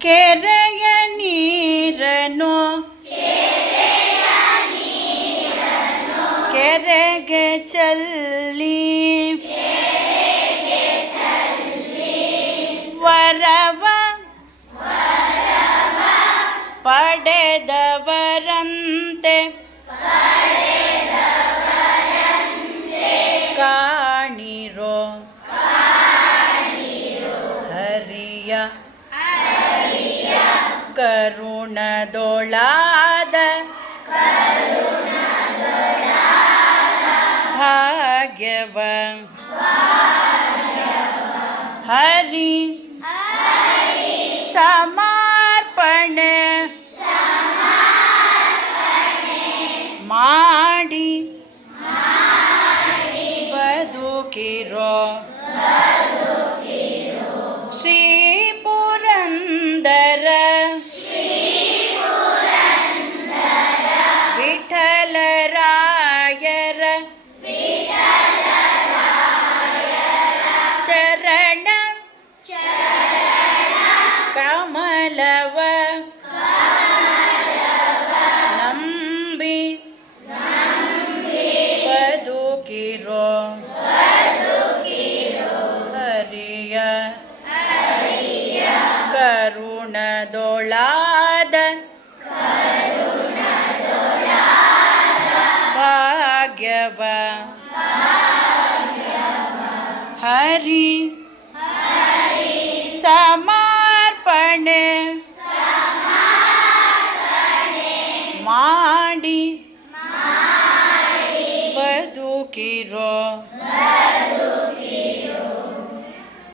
ಕೆರೆಯ ನೀರನ್ನು ಕೆರೆಗೆ ಚೆಲ್ಲಿ ವರವ ಪಡೆದವರಂತೆ ಕಾಣಿರೋ ಹರಿಯ ಕರುಣದೊಳಾದ ಭಾಗ್ಯವ ಹರಿ ಸಮರ್ಪಣೆ ಮಾಡಿ ಬದುಕಿರೋ ಶ್ರೀ ಪುರಂದರ ವಿಠಲರಾಯರ ಚರಣ ಕಮಲವ ನಂಬಿ ಬದುಕಿರೋ ಹರಿಯ ಕರುಣದೊಳಾದ